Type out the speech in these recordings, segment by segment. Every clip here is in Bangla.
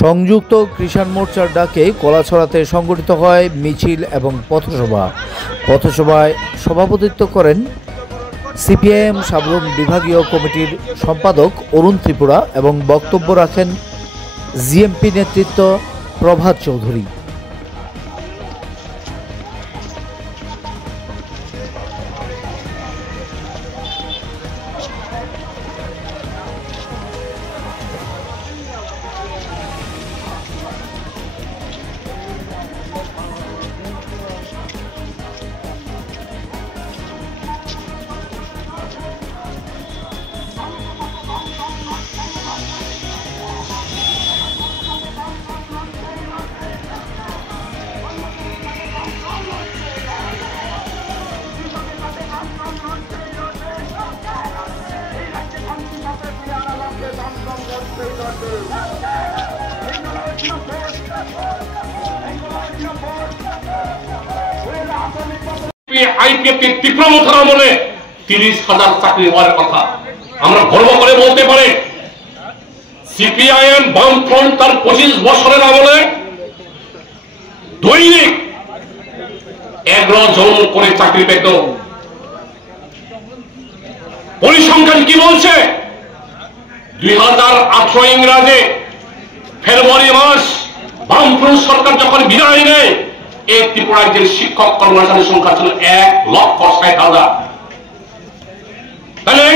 সংযুক্ত কিষাণ মোর্চার ডাকে কলাছড়াতে সংগঠিত হয় মিছিল এবং পথসভায় সভাপতিত্ব করেন সিপিআইএম সাবরুম বিভাগীয় কমিটির সম্পাদক অরুণ ত্রিপুরা এবং বক্তব্য রাখেন জিএমপি নেতৃত্ব প্রভাত চৌধুরী। আইপিএফকে তীব্রমথার আমলে 30,000 চাকরি হওয়ার কথা আমরা গর্ব করে বলতে পারি। সিপিআইএম বামফ্রন্ট তার 25 বছরের আমলে দৈনিক 11 জন করে চাকরি পেত। পরিসংখ্যান কি বলছে? 2018 ইংরাজে ফেব্রুয়ারি মাস বামফ্রন্ট সরকার যখন বিদায় নেয়, এই ত্রিপুরা রাজ্যের শিক্ষক কর্মচারীর সংখ্যা ছিল 1,60,000। তাহলে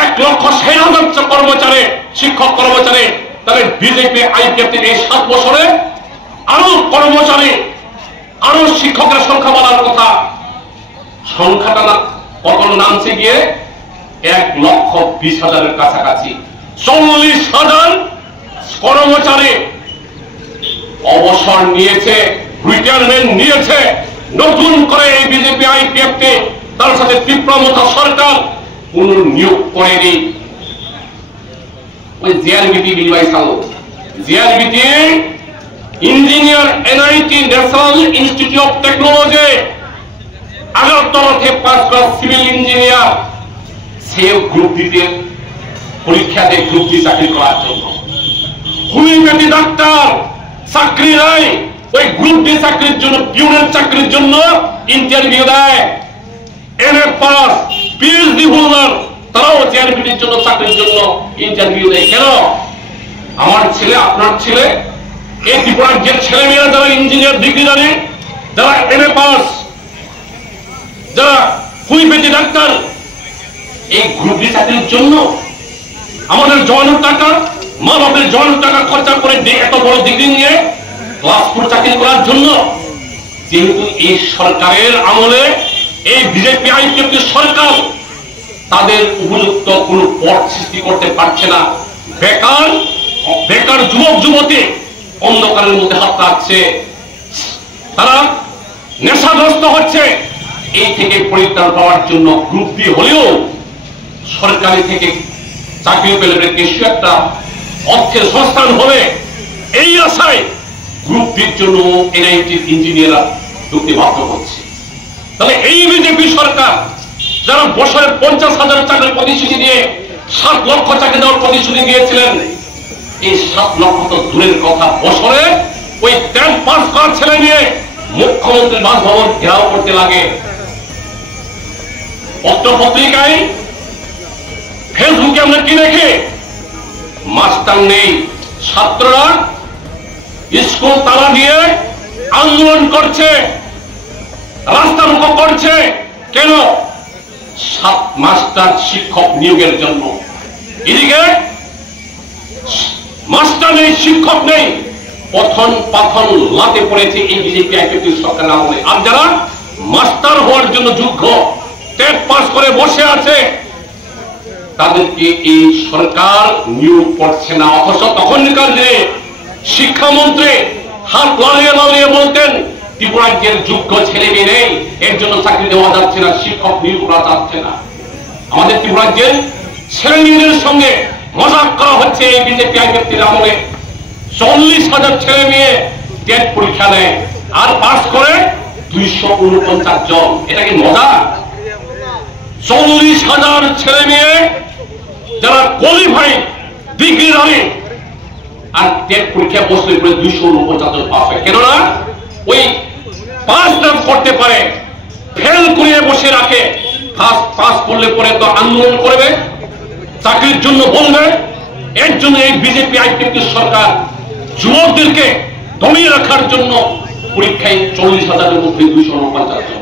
1,60,000 কর্মচারী, শিক্ষক কর্মচারী। তাহলে বিজেপি আইপিএফ এই 7 বছরে আরো কর্মচারী, আরো শিক্ষকের সংখ্যা বলার কথা। সংখ্যাটা না কত নামছে গিয়ে 1,20,000-এর কাছাকাছি। 40,000 কর্মচারী অবসর নিয়েছে, রিটায়ারমেন্ট নিয়েছে। নতুন করে এই বিজেপি আইপিএফকে তার সাথে তীব্রমথা সরকার পুনর্নিয়োগ করেনি। ওই জিআরবিটি বিজয় সালো, GRBT engineer, NIT national institute of technology আগরতলাতে পাস করা সিভিল ইঞ্জিনিয়ার, সে গ্রুপ দিতে পরীক্ষা দিয়ে গ্রুপ ডি চাকরি করার জন্য। হোমিওপ্যাথি ডাক্তার চাকরি নাই, ওই গ্রুপ ডি চাকরির জন্য, পিউনের চাকরির জন্য ইন্টারভিউ দেয়। এমএ পাস, পিএইচডি হোল্ডার, তারাও জিআরবিটির জন্য চাকরির জন্য ইন্টারভিউ দেয়। কেন? আমার ছেলে, আপনার ছেলে, এই ত্রিপুরা রাজ্যের ছেলেমেয়েরা যারা ইঞ্জিনিয়ার ডিগ্রিধারী, যারা এমএ পাস, যারা হোমিওপ্যাথি ডাক্তার, এই গ্রুপ ডি চাকরির জন্য আমাদের জমানোর টাকা, মা বাপের জমানোর টাকা খরচা করে এত বড় ডিগ্রি নিয়ে ক্লাস 4 চাকরি করার জন্য। যেহেতু এই সরকারের আমলে এই বিজেপি আইপিএফ সরকার তাদের উপযুক্ত কোন পদ সৃষ্টি করতে পারছে না। বেকার যুবক যুবতী অন্ধকারের মধ্যে হাত রাখছে, তারা নেশাগ্রস্ত হচ্ছে। এই থেকে পরিত্রাণ পাওয়ার জন্য গ্রুপ ডি হলেও সরকারি থেকে চাকরি পেলে কিছু একটা অর্থের সংস্থান হবে, এই আশায় গ্রুপ ডির জন্য এনআইটির ইঞ্জিনিয়াররা ঢুকতে বাধ্য হচ্ছে। তাহলে এই বিজেপি সরকার যারা বছরে 50,000 চাকরির প্রতিশ্রুতি দিয়ে 7 লক্ষ চাকরি দেওয়ার প্রতিশ্রুতি দিয়েছিলেন, এই 7 লক্ষ তো দূরের কথা, বছরে ওই 10 পাস করা ছেলে নিয়ে মুখ্যমন্ত্রীর বাসভবন ঘেরাও করতে লাগে। পত্র পত্রিকায়, ফেসবুকে আমরা কি দেখি? মাস্টার নেই, ছাত্ররা স্কুল তালা দিয়ে আন্দোলন করছে, রাস্তা রোকো করছে। কেন? মাস্টার শিক্ষক নিয়োগের জন্য। এদিকে মাস্টার নেই, শিক্ষক নেই, পথন পাথন লাতে পড়েছে এই বিজেপি আইপিএফ সরকার আমলে। আর যারা মাস্টার হওয়ার জন্য যোগ্য, টেট পাস করে বসে আছে, তাদেরকে এই সরকার নিয়োগ করছে না। অথচ তখনকার যে শিক্ষামন্ত্রী হাত লালিয়ে বলতেন ত্রিপুরা রাজ্যের যোগ্য ছেলে মেয়ে নেই, এর জন্য চাকরি দেওয়া যাচ্ছে না, শিক্ষক নিয়োগ করা যাচ্ছে না। আমাদের ত্রিপুরা রাজ্যের ছেলে মেয়েদের সঙ্গে মজাক করা হচ্ছে এই বিজেপি আইপিএফ আমলে। 40,000 ছেলে মেয়ে টেট পরীক্ষা দেয় আর পাস করে 249 জন। এটা কি মজা? 40,000 ছেলে মেয়ে যারা কোয়ালিফাইড ডিগ্রিধারী আর টেট পরীক্ষা বসলে পরে 249 পাস হয়। কেননা ওই পাস না করতে পারে, ফেল করে বসে রাখে, পাস করলে পরে তো আন্দোলন করবে, চাকরির জন্য বলবে। এর জন্য এই বিজেপি আইপিপি সরকার যুবকদেরকে দমিয়ে রাখার জন্য পরীক্ষায় 40,000-এর মধ্যে 249 জন